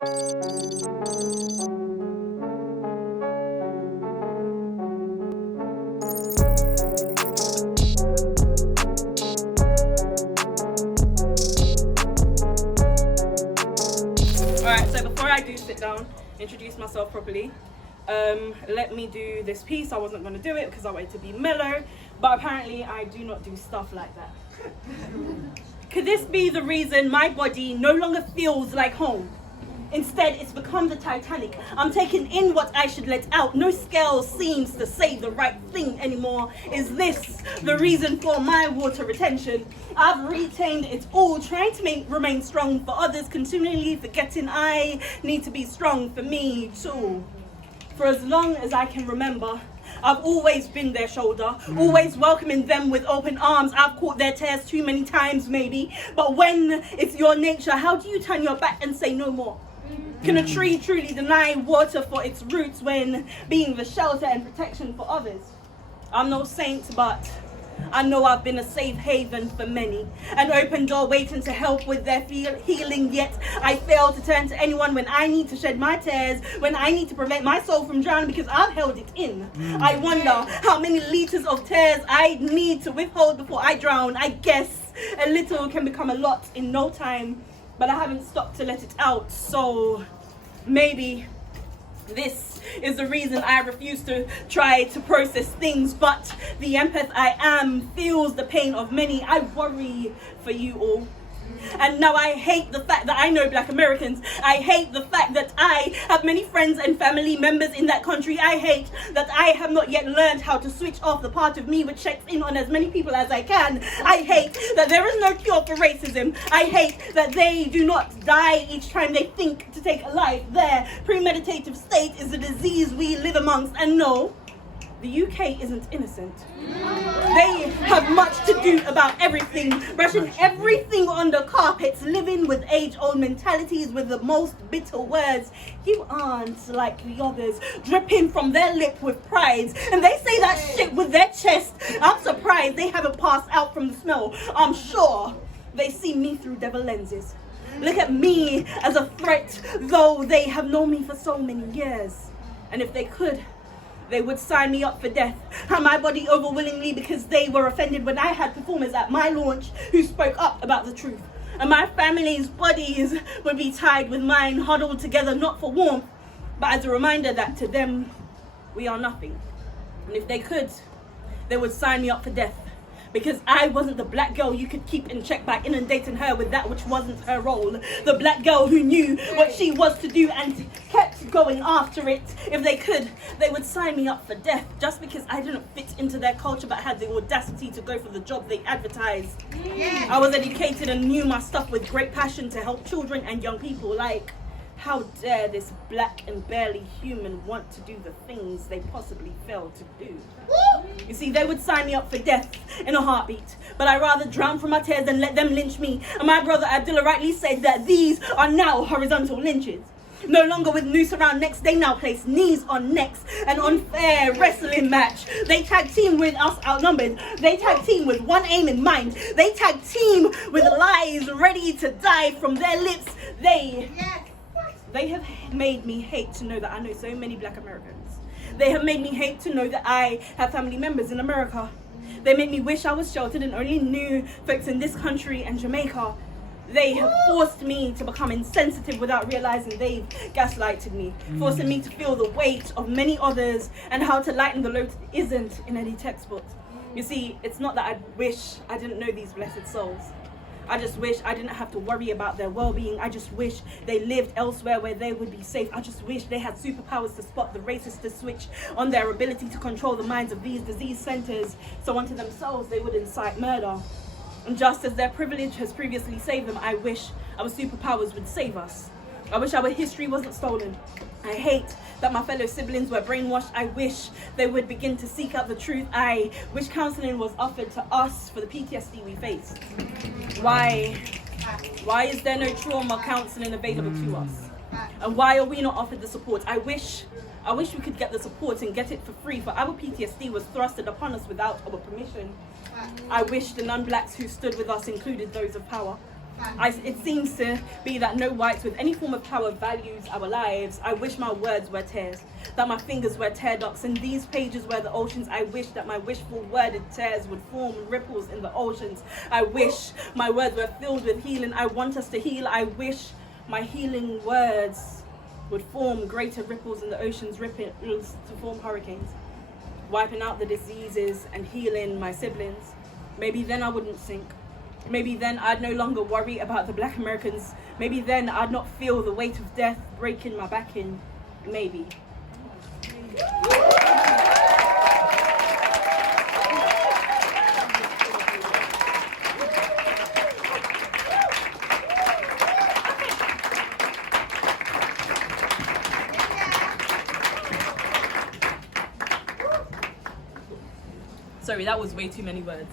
Alright, so before I do sit down, introduce myself properly, let me do this piece. I wasn't going to do it because I wanted to be mellow, but apparently I do not do stuff like that. Could this be the reason my body no longer feels like home? Instead, it's become the Titanic. I'm taking in what I should let out. No scale seems to say the right thing anymore. Is this the reason for my water retention? I've retained it all, trying to remain strong for others, continually forgetting I need to be strong for me too. For as long as I can remember, I've always been their shoulder, always welcoming them with open arms. I've caught their tears too many times maybe, but when it's your nature, how do you turn your back and say no more? Can a tree truly deny water for its roots when being the shelter and protection for others? I'm no saint, but I know I've been a safe haven for many, an open door waiting to help with their healing, yet I fail to turn to anyone when I need to shed my tears, when I need to prevent my soul from drowning because I've held it in. I wonder how many liters of tears I need to withhold before I drown. I guess a little can become a lot in no time, but I haven't stopped to let it out, so maybe this is the reason I refuse to try to process things, but the empath I am feels the pain of many. I worry for you all. And now I hate the fact that I know Black Americans. I hate the fact that I have many friends and family members in that country. I hate that I have not yet learned how to switch off the part of me which checks in on as many people as I can. I hate that there is no cure for racism. I hate that they do not die each time they think to take a life. Their premeditative state is a disease we live amongst. And no, the UK isn't innocent. They have much to do about everything, brushing everything under carpets, living with age-old mentalities with the most bitter words. You aren't like the others, dripping from their lip with pride. And they say that shit with their chest. I'm surprised they haven't passed out from the smell. I'm sure they see me through devil lenses. Look at me as a threat, though they have known me for so many years. And if they could, they would sign me up for death, and my body overwillingly, because they were offended when I had performers at my launch who spoke up about the truth. And my family's bodies would be tied with mine, huddled together, not for warmth, but as a reminder that to them, we are nothing. And if they could, they would sign me up for death, because I wasn't the black girl you could keep in check by inundating her with that which wasn't her role. The black girl who knew what she was to do and kept going after it. If they could, they would sign me up for death just because I didn't fit into their culture but had the audacity to go for the job they advertised. I was educated and knew my stuff with great passion to help children and young people. Like, how dare this black and barely human want to do the things they possibly failed to do? You see, they would sign me up for death in a heartbeat, but I'd rather drown from my tears than let them lynch me. And my brother Abdullah rightly said that these are now horizontal lynches. No longer with noose around necks, they now place knees on necks. An unfair wrestling match. They tag team with us outnumbered. They tag team with one aim in mind. They tag team with lies ready to die from their lips. They have made me hate to know that I know so many Black Americans. They have made me hate to know that I have family members in America. They made me wish I was sheltered and only knew folks in this country and Jamaica. They have forced me to become insensitive without realizing they've gaslighted me, forcing me to feel the weight of many others, and how to lighten the load isn't in any textbook. You see, it's not that I wish I didn't know these blessed souls. I just wish I didn't have to worry about their well-being. I just wish they lived elsewhere where they would be safe. I just wish they had superpowers to spot the racists, to switch on their ability to control the minds of these disease centers, so unto themselves they would incite murder. And just as their privilege has previously saved them, I wish our superpowers would save us. I wish our history wasn't stolen. I hate that my fellow siblings were brainwashed. I wish they would begin to seek out the truth. I wish counseling was offered to us for the PTSD we face. Why is there no trauma counseling available to us? And why are we not offered the support? I wish we could get the support and get it for free, for our PTSD was thrusted upon us without our permission. I wish the non-blacks who stood with us included those of power. It seems to be that no whites with any form of power values our lives. I wish my words were tears, that my fingers were tear ducts, and these pages were the oceans. I wish that my wishful worded tears would form ripples in the oceans. I wish my words were filled with healing. I want us to heal. I wish my healing words would form greater ripples in the oceans, ripples to form hurricanes, wiping out the diseases and healing my siblings. Maybe then I wouldn't sink. Maybe then I'd no longer worry about the Black Americans. Maybe then I'd not feel the weight of death breaking my back in. Maybe. Sorry, that was way too many words.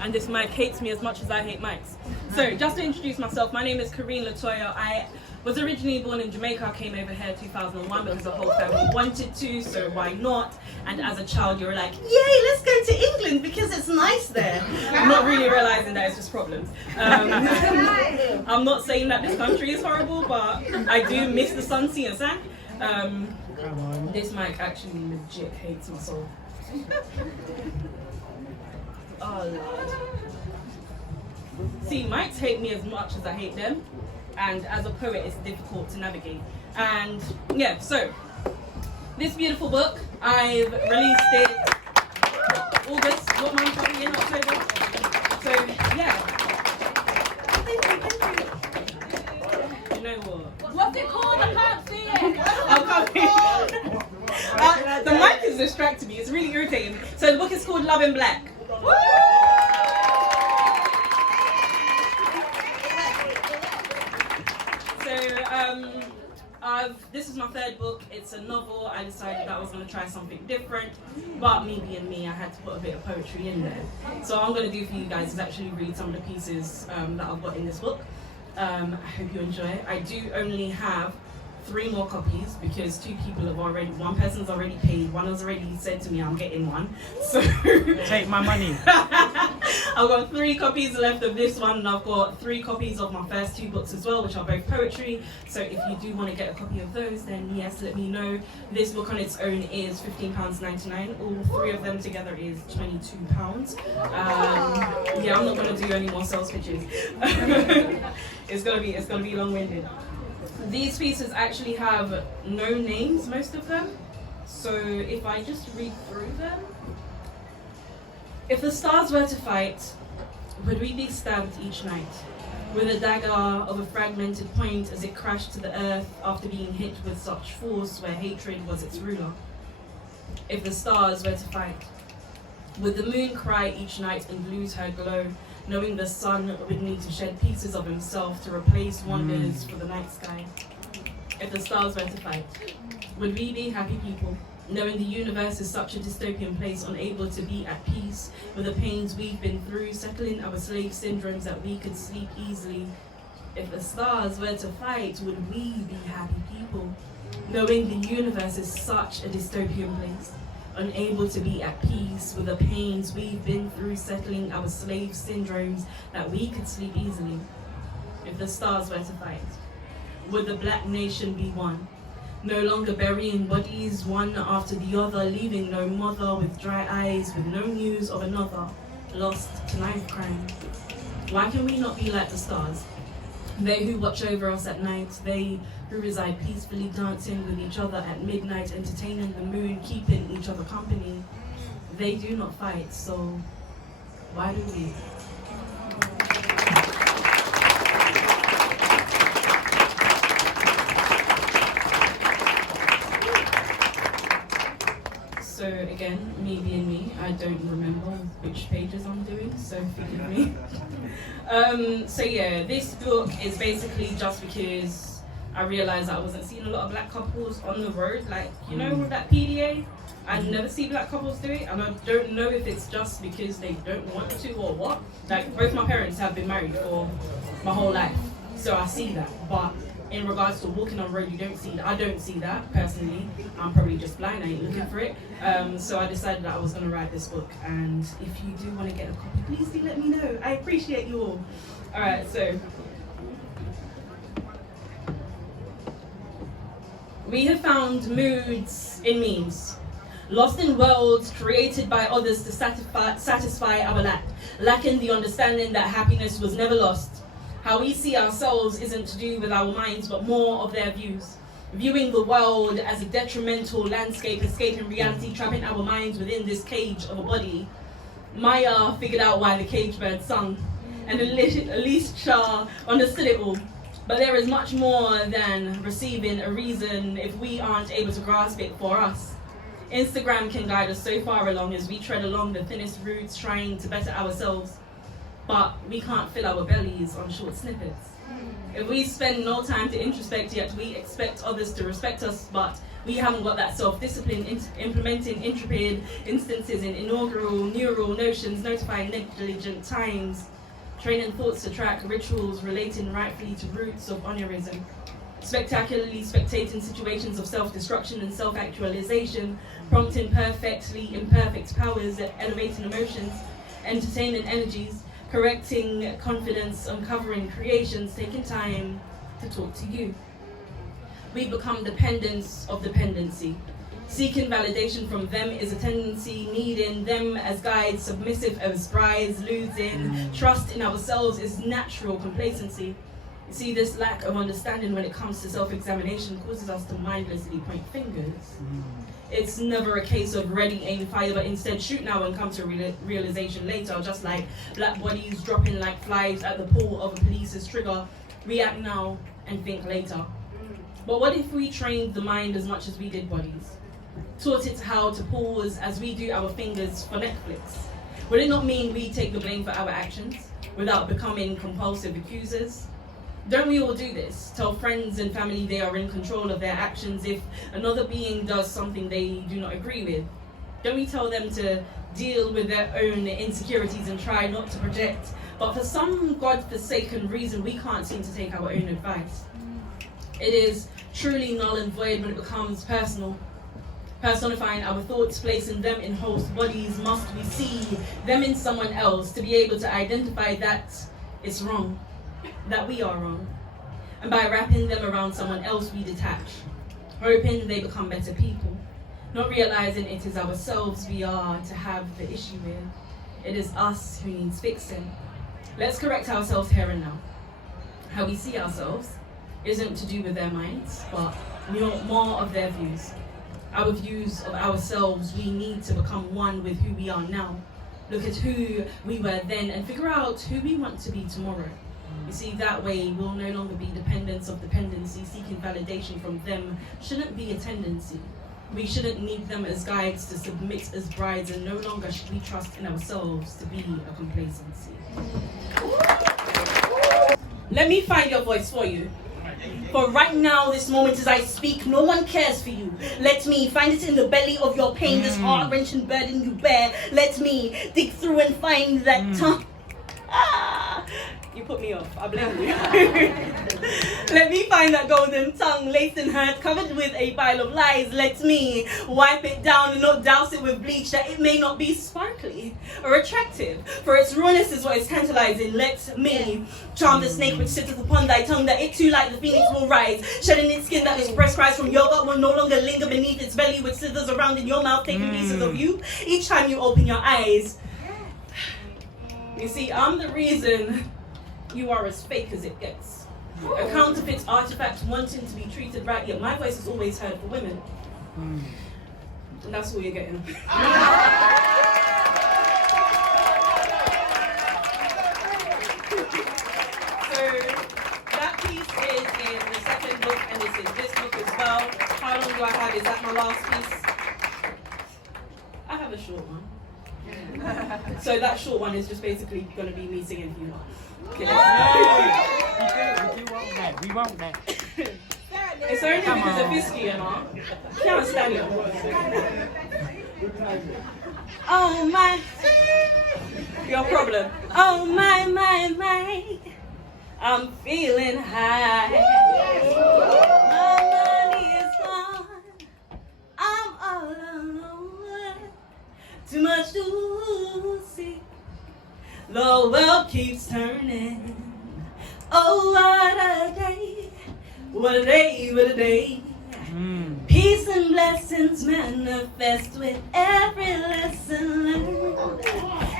And this mic hates me as much as I hate mics. So, just to introduce myself, my name is Careen Latoya. I was originally born in Jamaica. I came over here in 2001 because the whole family wanted to, so why not? And as a child, you were like, yay, let's go to England because it's nice there. Not really realizing that it's just problems. I'm not saying that this country is horrible, but I do miss the sun, sea, and sand. This mic actually legit hates my soul. Oh Lord. See, mics hate me as much as I hate them, and as a poet it's difficult to navigate. And yeah, so this beautiful book, I've released it August, what month are we in? October? So yeah. You know what? What's it called? I can't see it. I'll come the mic is distracting me, it's really irritating. So the book is called Love in Black. Woo! So this is my third book. It's a novel. I decided that I was going to try something different, but me being me, I had to put a bit of poetry in there. So what I'm going to do for you guys is actually read some of the pieces that I've got in this book. I hope you enjoy it. I do only have 3 more copies because one person's already paid, one has already said to me I'm getting one. So take my money. I've got 3 copies left of this one, and I've got 3 copies of my first 2 books as well, which are both poetry. So if you do want to get a copy of those, then yes, let me know. This book on its own is £15.99. All 3 of them together is £22. Yeah, I'm not going to do any more sales pitches. It's gonna be long-winded. These pieces actually have no names, most of them. So if I just read through them. If the stars were to fight, would we be stabbed each night with a dagger of a fragmented point as it crashed to the earth after being hit with such force where hatred was its ruler? If the stars were to fight, would the moon cry each night and lose her glow, knowing the sun would need to shed pieces of himself to replace wonders for the night sky? If the stars were to fight, would we be happy people, knowing the universe is such a dystopian place, unable to be at peace with the pains we've been through, settling our slave syndromes that we could sleep easily? If the stars were to fight, would we be happy people, knowing the universe is such a dystopian place, unable to be at peace with the pains we've been through, settling our slave syndromes that we could sleep easily? If the stars were to fight, would the black nation be one, no longer burying bodies one after the other, leaving no mother with dry eyes, with no news of another, lost to knife crime? Why can we not be like the stars? They who watch over us at night, they who reside peacefully dancing with each other at midnight, entertaining the moon, keeping each other company. They do not fight, so why do we? So again, me being me, I don't remember which pages I'm doing, so forgive me. So yeah, this book is basically just because I realized that I wasn't seeing a lot of black couples on the road, like, you know, with that PDA. I never see black couples do it, and I don't know if it's just because they don't want to or what. Like, both my parents have been married for my whole life, so I see that. But in regards to walking on the road, you don't see that. I don't see that personally. I'm probably just blind. I ain't looking for it. So I decided that I was going to write this book. And if you do want to get a copy, please do let me know. I appreciate you all. Alright, so we have found moods in memes, lost in worlds created by others to satisfy our lack, lacking the understanding that happiness was never lost. How we see ourselves isn't to do with our minds, but more of their views. Viewing the world as a detrimental landscape, escaping reality, trapping our minds within this cage of a body. Maya figured out why the cage bird sung, and Alicia understood it all. But there is much more than receiving a reason if we aren't able to grasp it for us. Instagram can guide us so far along as we tread along the thinnest routes trying to better ourselves. But we can't fill our bellies on short snippets. If we spend no time to introspect, yet we expect others to respect us, but we haven't got that self-discipline, implementing intrepid instances in inaugural neural notions, notifying negligent times, training thoughts to track rituals relating rightfully to roots of onurism, spectacularly spectating situations of self-destruction and self-actualization, prompting perfectly imperfect powers, elevating emotions, entertaining energies, correcting confidence, uncovering creations, taking time to talk to you. We become dependents of dependency. Seeking validation from them is a tendency, needing them as guides, submissive as brides, losing trust in ourselves is natural complacency. You see, this lack of understanding when it comes to self-examination causes us to mindlessly point fingers. It's never a case of ready, aim, fire, but instead shoot now and come to realization later, just like black bodies dropping like flies at the pull of a police's trigger. React now and think later. But what if we trained the mind as much as we did bodies? Taught it how to pause as we do our fingers for Netflix? Would it not mean we take the blame for our actions without becoming compulsive accusers? Don't we all do this? Tell friends and family they are in control of their actions if another being does something they do not agree with? Don't we tell them to deal with their own insecurities and try not to project? But for some God-forsaken reason, we can't seem to take our own advice. It is truly null and void when it becomes personal. Personifying our thoughts, placing them in host bodies, must we see them in someone else to be able to identify that it's wrong, that we are wrong. And by wrapping them around someone else, we detach, hoping they become better people, not realizing it is ourselves we are to have the issue with. It is us who needs fixing. Let's correct ourselves here and now. How we see ourselves isn't to do with their minds, but more of their views. Our views of ourselves, we need to become one with who we are now. Look at who we were then and figure out who we want to be tomorrow. You see, that way we'll no longer be dependents of dependency. Seeking validation from them shouldn't be a tendency. We shouldn't need them as guides to submit as brides, and no longer should we trust in ourselves to be a complacency. Let me find your voice for you. For right now, this moment as I speak, no one cares for you. Let me find it in the belly of your pain, this heart-wrenching burden you bear. Let me dig through and find that tongue. You put me off, I blame you. Let me find that golden tongue, laced in hurt, covered with a pile of lies. Let me wipe it down and not douse it with bleach, that it may not be sparkly or attractive, for its rawness is what is tantalizing. Let me charm the snake which sitteth upon thy tongue, that it too like the phoenix will rise, shedding its skin that its breast cries from your gut will no longer linger beneath its belly, which slithers around in your mouth, taking pieces of you each time you open your eyes. You see, I'm the reason you are as fake as it gets. A counterfeit artifact wanting to be treated right, yet my voice is always heard for women. And that's all you're getting. So that piece is in the second book, and it's in this book as well. How long do I have? Is that my last piece? I have a short one. So that short one is just basically going to be me singing for you. Okay. We want that. It's only because of whiskey, you know. Can't stand it. Oh my, your problem. Oh my, I'm feeling high. My money is gone. I'm all alone. Too much to see. The world keeps turning. what a day, what a day. Peace and blessings manifest with every lesson learned.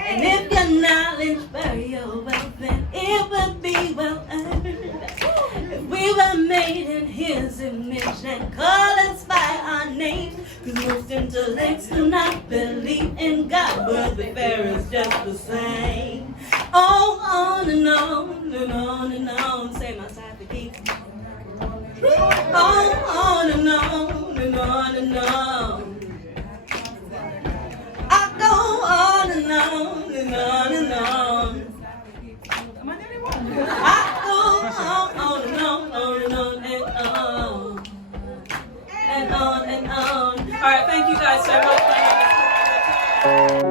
And if your knowledge were your wealth, then it would be well earned. If we were made in His image and call us by our name, 'cause most intellects do not believe in God, but the Pharaoh's just the same. Oh, on and on and on and on. Say my side to keep. On and on and on and on. I go on and on and on and on. Am I the only one? I go on and on and on and on. And on and on. Alright, thank you guys so much.